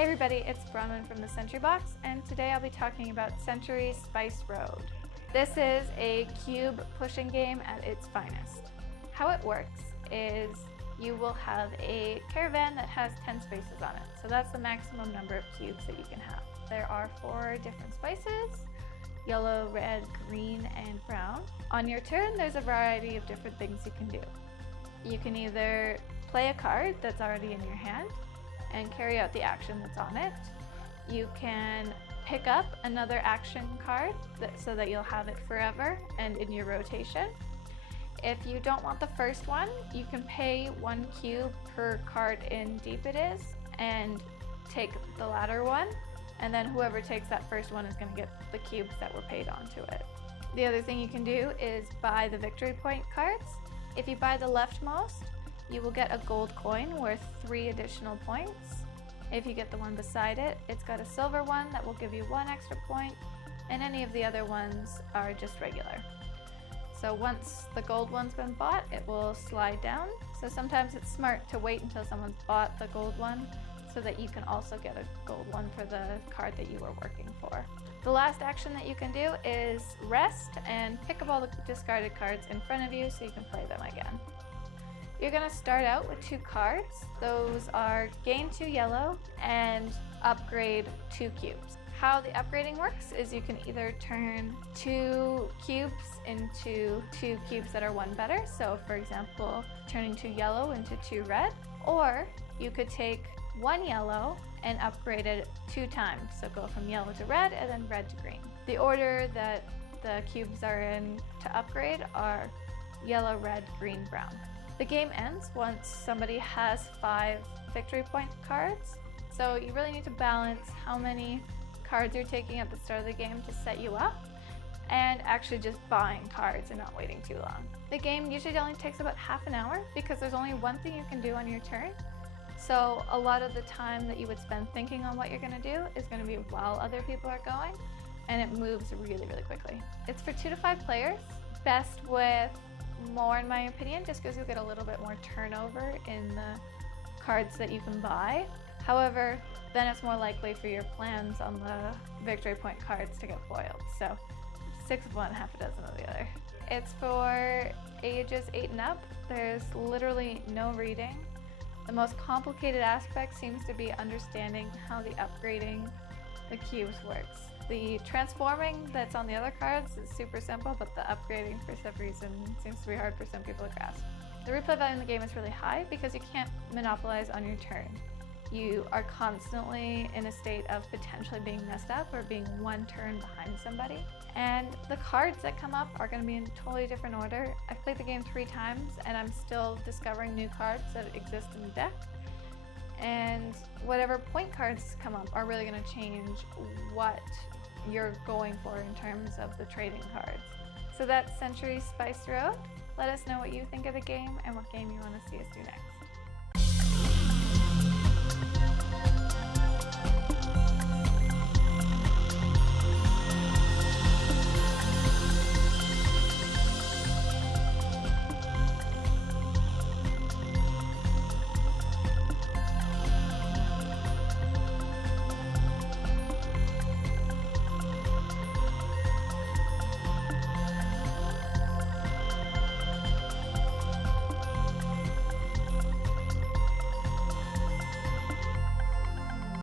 Hey everybody, it's Bronwyn from the Sentry box, and today I'll be talking about Sentry Spice Road. This is a cube pushing game at its finest. How it works is you will have a caravan that has 10 spaces on it, so that's the maximum number of cubes that you can have. There are 4 different spices: yellow, red, green, and brown. On your turn, there's a variety of different things you can do. You can either play a card that's already in your hand and carry out the action that's on it. You can pick up another action card so that you'll have it forever and in your rotation. If you don't want the first one, you can pay 1 cube per card in deep it is and take the latter one, and then whoever takes that first one is going to get the cubes that were paid onto it. The other thing you can do is buy the victory point cards. If you buy the leftmost, you will get a gold coin worth 3 additional points. If you get the one beside it, it's got a silver one that will give you 1 extra point, and any of the other ones are just regular. So once the gold one's been bought, it will slide down. So sometimes it's smart to wait until someone's bought the gold one so that you can also get a gold one for the card that you were working for. The last action that you can do is rest and pick up all the discarded cards in front of you so you can play them again. You're going to start out with 2 cards. Those are gain 2 yellow and upgrade 2 cubes. How the upgrading works is you can either turn 2 cubes into 2 cubes that are 1 better. So for example, turning 2 yellow into 2 red, or you could take 1 yellow and upgrade it 2 times. So go from yellow to red and then red to green. The order that the cubes are in to upgrade are yellow, red, green, brown. The game ends once somebody has 5 victory point cards. So you really need to balance how many cards you're taking at the start of the game to set you up and actually just buying cards and not waiting too long. The game usually only takes about half an hour because there's only one thing you can do on your turn. So a lot of the time that you would spend thinking on what you're going to do is going to be while other people are going, and it moves really, really quickly. It's for 2 to 5 players, best with more in my opinion, just because you'll get a little bit more turnover in the cards that you can buy. However, then it's more likely for your plans on the victory point cards to get foiled. So 6 of one, half a dozen of the other. It's for ages 8 and up. There's literally no reading. The most complicated aspect seems to be understanding how the upgrading the cubes works. The transforming that's on the other cards is super simple, but the upgrading for some reason seems to be hard for some people to grasp. The replay value in the game is really high because you can't monopolize on your turn. You are constantly in a state of potentially being messed up or being 1 turn behind somebody. And the cards that come up are going to be in a totally different order. I've played the game 3 times and I'm still discovering new cards that exist in the deck. And whatever point cards come up are really going to change what you're going for in terms of the trading cards. So that's Sentry Spice Road. Let us know what you think of the game and what game you want to see us do next.